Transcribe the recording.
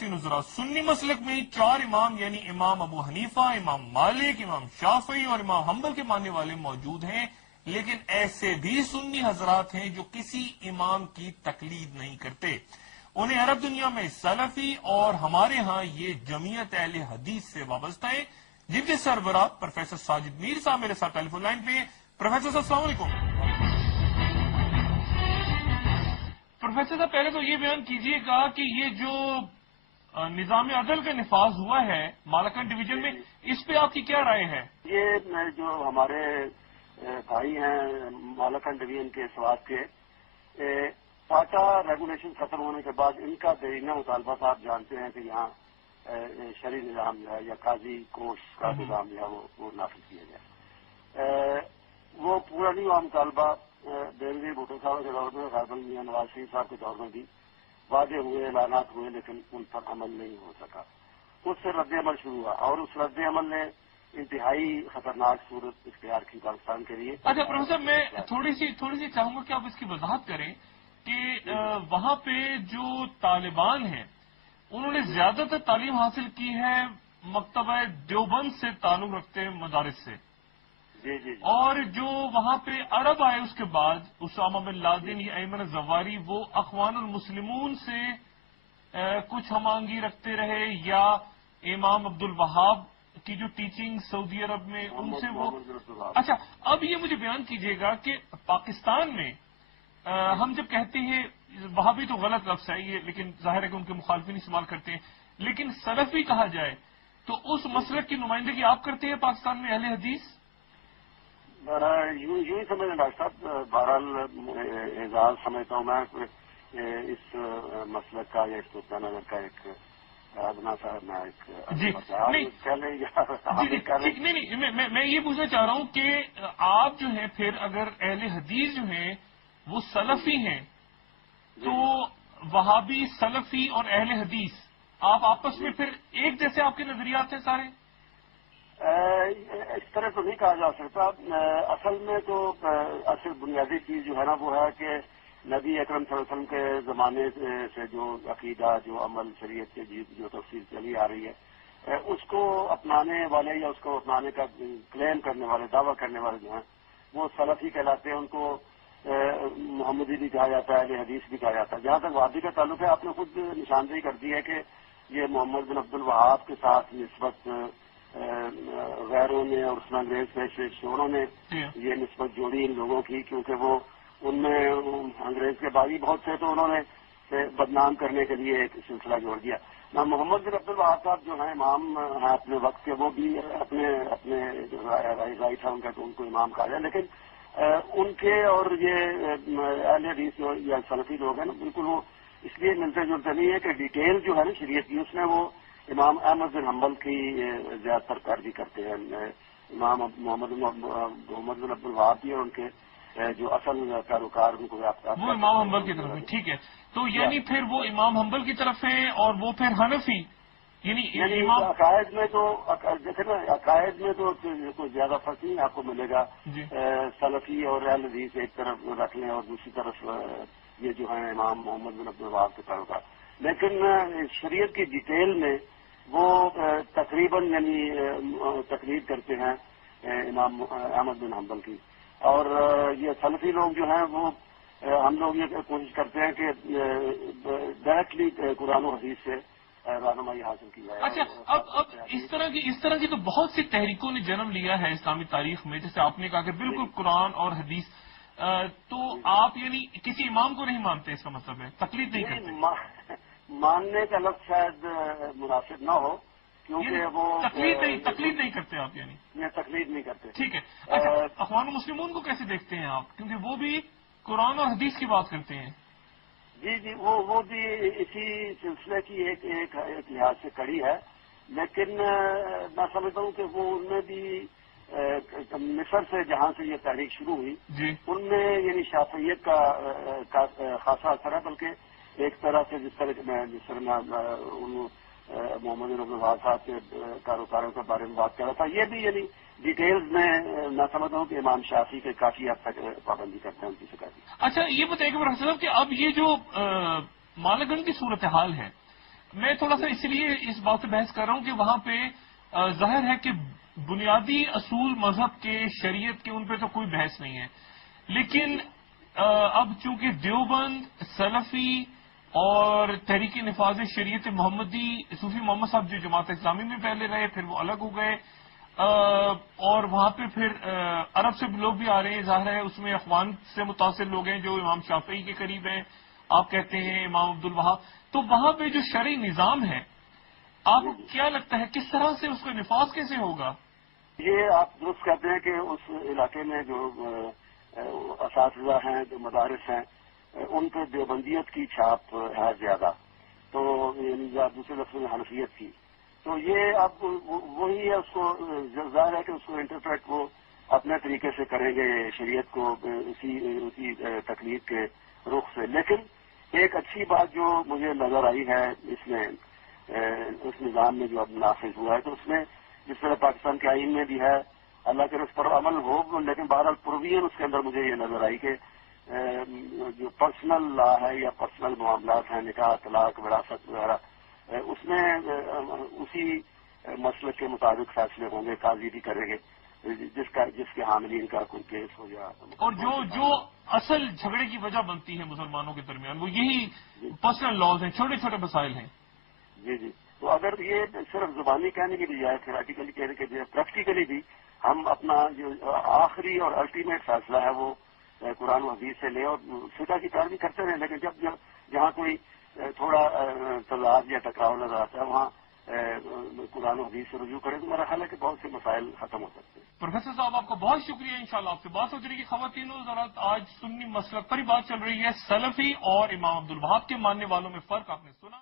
خواتین حضرات، سنی مسلک میں 4 امام یعنی امام ابو حنیفہ، امام مالک، امام شافعی اور امام حنبل کے ماننے والے موجود ہیں، لیکن ایسے بھی سنی حضرات ہیں جو کسی امام کی تقلید نہیں کرتے. انہیں عرب دنیا میں سلفی اور ہمارے ہاں یہ جمعیت اہل حدیث سے وابستہ ہیں، جن کے سربراہ پروفیسر ساجد میر صاحب میرے ساتھ ٹیلی فون لائن پہ ہیں. پروفیسر صاحب السلام علیکم. پروفیسر صاحب پہلے تو یہ بیان کیجئے گا کہ یہ جو نظام عدل کا نفاذ ہوا ہے مالکان ڈویژن میں، اس پہ آپ کی کیا رائے ہے؟ یہ جو ہمارے بھائی ہیں مالکان ڈویژن کے سواد کے پاٹا ریگولیشن ختم ہونے کے بعد ان کا دیرینہ مطالبہ تھا. آپ جانتے ہیں کہ یہاں شرعی نظام جو ہے یا قاضی کوش کا نظام جو ہے وہ نافذ کیا گیا. وہ پورا نہیں ہوا مطالبہ. بینظیر بھٹو صاحب کے دور میں، غالباً میاں نواز شریف صاحب کے دور میں بھی وعدے ہوئے، اعلانات ہوئے، لیکن ان پر عمل نہیں ہو سکا. اس سے رد عمل شروع ہوا اور اس رد عمل نے انتہائی خطرناک صورت اختیار کی پاکستان کے لیے. اچھا پروفیسر، میں تھوڑی سی چاہوں گا کہ آپ اس کی وضاحت کریں کہ وہاں پہ جو طالبان ہیں انہوں نے زیادہ تر تعلیم حاصل کی ہے مکتبہ دیوبند سے تعلق رکھتے ہیں مدارس سے، جی اور جو وہاں پہ عرب آئے اس کے بعد اسامہ بن لادن یا ایمن الزواری وہ اخوان المسلمون سے کچھ ہم آہنگی رکھتے رہے، یا امام عبد الوہاب کی جو ٹیچنگ سعودی عرب میں ان سے وہ. اچھا اب یہ مجھے بیان کیجئے گا کہ پاکستان میں ہم جب کہتے ہیں وہابی تو غلط لفظ ہے یہ، لیکن ظاہر ہے کہ ان کے مخالفین استعمال کرتے ہیں، لیکن سلفی کہا جائے تو اس مسلک کی نمائندگی آپ کرتے ہیں پاکستان میں اہل حدیث؟ یوں ہی سمجھیں ڈاکٹر صاحب. بہرحال اعزاز سمجھتا ہوں میں اس مسلک کا یا اس نقطہ نظر کا ایک ادنا سا میں یہ پوچھنا چاہ رہا ہوں کہ آپ جو ہیں پھر اگر اہل حدیث جو ہیں وہ سلفی ہیں تو وہابی، سلفی اور اہل حدیث آپ آپس میں پھر ایک جیسے آپ کے نظریات ہیں سارے؟ اس طرح تو نہیں کہا جا سکتا. اصل میں تو اصل بنیادی چیز جو ہے نا وہ ہے کہ نبی اکرم صلی اللہ علیہ وسلم کے زمانے سے جو عقیدہ، جو عمل، شریعت کے جو تفصیل چلی آ رہی ہے، اس کو اپنانے والے یا اس کو اپنانے کا کلیم کرنے والے، دعویٰ کرنے والے جو ہیں وہ سلفی کہلاتے ہیں. ان کو محمدی بھی کہا جاتا ہے، اہل حدیث بھی کہا جاتا ہے. جہاں تک وہابی کا تعلق ہے، آپ نے خود نشاندہی کر دی ہے کہ یہ محمد بن عبد الوہاب کے ساتھ نسبت غیروں نے اور اس میں انگریز شوروں نے یہ نسبت جوڑی ان لوگوں کی، کیونکہ وہ ان میں انگریز کے باغی بہت تھے تو انہوں نے بدنام کرنے کے لیے ایک سلسلہ جوڑ دیا. نہ محمد بن عبد الوہاب صاحب جو ہیں امام ہیں اپنے وقت کے، وہ بھی اپنے رائے تھا ان کا کہ ان کو امام کہا جائے، لیکن ان کے اور یہ اہل حدیث یا سلفی لوگ ہیں نا بالکل وہ اس لیے ملتے جلتے نہیں ہے کہ ڈیٹیل جو ہے نا شریعت کی اس میں وہ امام احمد بن حنبل کی زیادہ تر پیروی کرتے ہیں. امام محمد بن عبد الوہاب بھی اور ان کے جو اصل پیروکار ان کو وہ امام حنبل کی طرف ہے. ٹھیک ہے، تو یعنی پھر وہ امام حنبل کی طرف ہیں اور وہ پھر حنفی، یعنی عقائد میں تو دیکھیں نا، عقائد میں تو کوئی زیادہ فرق نہیں آپ کو ملے گا. سلفی اور اہل حدیث ایک طرف رکھ لیں اور دوسری طرف یہ جو ہے امام محمد بن عبد الوہاب کے پیروکار، لیکن شریعت کی ڈیٹیل میں وہ تقریباً یعنی تقلید کرتے ہیں امام احمد بن حنبل کی. اور یہ سلفی لوگ جو ہیں وہ ہم لوگ یہ کوشش کرتے ہیں کہ ڈائریکٹلی قرآن و حدیث سے رہنمائی حاصل کی جائے. اچھا اب اس طرح کی تو بہت سی تحریکوں نے جنم لیا ہے اسلامی تاریخ میں، جیسے آپ نے کہا کہ بالکل قرآن اور حدیث، تو آپ یعنی کسی امام کو نہیں مانتے، اس کا مطلب ہے تقلید نہیں کرتے؟ ماننے کا لفظ شاید مناسب نہ ہو، کیونکہ وہ تقلید نہیں کرتے آپ، یعنی تقلید نہیں کرتے. ٹھیک ہے. اچھا اخوان المسلمون کو کیسے دیکھتے ہیں آپ؟ کیونکہ وہ بھی قرآن اور حدیث کی بات کرتے ہیں. جی وہ بھی اسی سلسلے کی ایک لحاظ سے کڑی ہے، لیکن میں سمجھتا ہوں کہ وہ ان میں بھی مصر سے جہاں سے یہ تحریک شروع ہوئی ان میں یعنی شافعیت کا خاصا اثر ہے. بلکہ ایک طرح سے جس طرح میں محمد بن عبد الوہاب صاحب کے کاروباروں کے بارے میں بات کر رہا تھا، یہ بھی یعنی ڈیٹیلز میں سمجھتا ہوں کہ امام شافعی کے کافی حد تک پابندی کرتے ہیں ان کی شکایت. اچھا یہ بتائیے کہ اب یہ جو مالکان کی صورتحال ہے، میں تھوڑا سا اس لیے اس بات سے بحث کر رہا ہوں کہ وہاں پہ ظاہر ہے کہ بنیادی اصول مذہب کے، شریعت کے، ان پہ تو کوئی بحث نہیں ہے، لیکن اب چونکہ دیوبند، سلفی اور تحریک نفاذ شریعت محمدی، صوفی محمد صاحب جو جماعت اسلامی میں پہلے رہے پھر وہ الگ ہو گئے، اور وہاں پہ پھر عرب سے لوگ بھی آ رہے ہیں، ظاہر ہے اس میں اخوان سے متاثر لوگ ہیں جو امام شافعی کے قریب ہیں، آپ کہتے ہیں امام عبد الوہاب، تو وہاں پہ جو شرعی نظام ہے آپ کو کیا لگتا ہے کس طرح سے اس کا نفاذ کیسے ہوگا؟ یہ آپ درست کہتے ہیں کہ اس علاقے میں جو اساتذہ ہیں، جو مدارس ہیں، ان پہ دیوبندیت کی چھاپ ہے زیادہ، تو یعنی دوسرے لفظوں میں حنفیت کی، تو یہ اب وہی ہے، اس کو ظاہر ہے کہ اس کو انٹرپریٹ وہ اپنے طریقے سے کریں گے شریعت کو اسی تقلید کے رخ سے، لیکن ایک اچھی بات جو مجھے نظر آئی ہے اس میں، اس نظام میں جو اب نافذ ہوا ہے، تو اس میں جس طرح پاکستان کے آئین میں بھی ہے، اللہ کے اس پر عمل ہو، لیکن بہرحال پروویژن اس کے اندر مجھے یہ نظر آئی کہ جو پرسنل لا ہے یا پرسنل معاملات ہیں، نکاح، طلاق، وراثت وغیرہ، اس میں اسی مسلک کے مطابق فیصلے ہوں گے، قاضی بھی کریں گے، جس کے حاملین کا کوئی کیس ہو یا اور مقدمہ ہو جو اصل جھگڑے کی وجہ بنتی ہے مسلمانوں کے درمیان وہ یہی پرسنل لاز ہیں، چھوٹے چھوٹے مسائل ہیں۔ جی جی، تو اگر یہ صرف زبانی کہنے کی بجائے تھیوریٹیکلی کہنے کے بجائے پریکٹیکلی بھی ہم اپنا جو آخری اور الٹیمیٹ فیصلہ ہے وہ قرآن و حدیث سے لیں اور فقہ کی پیروی کرتے رہیں، لیکن جہاں کوئی تھوڑا تضاد یا ٹکراؤ نظر آتا ہے وہاں قرآن و حدیث سے رجوع کریں تو میرا خیال ہے کہ بہت سے مسائل ختم ہو سکتے ہیں۔ پروفیسر صاحب آپ کا بہت شکریہ، انشاءاللہ آپ سے بات ہو جائے گی۔ خواتین حضرات، آج سنی مسلک پر ہی بات چل رہی ہے، سلفی اور امام عبد الوہاب کے ماننے والوں میں فرق آپ نے سنا۔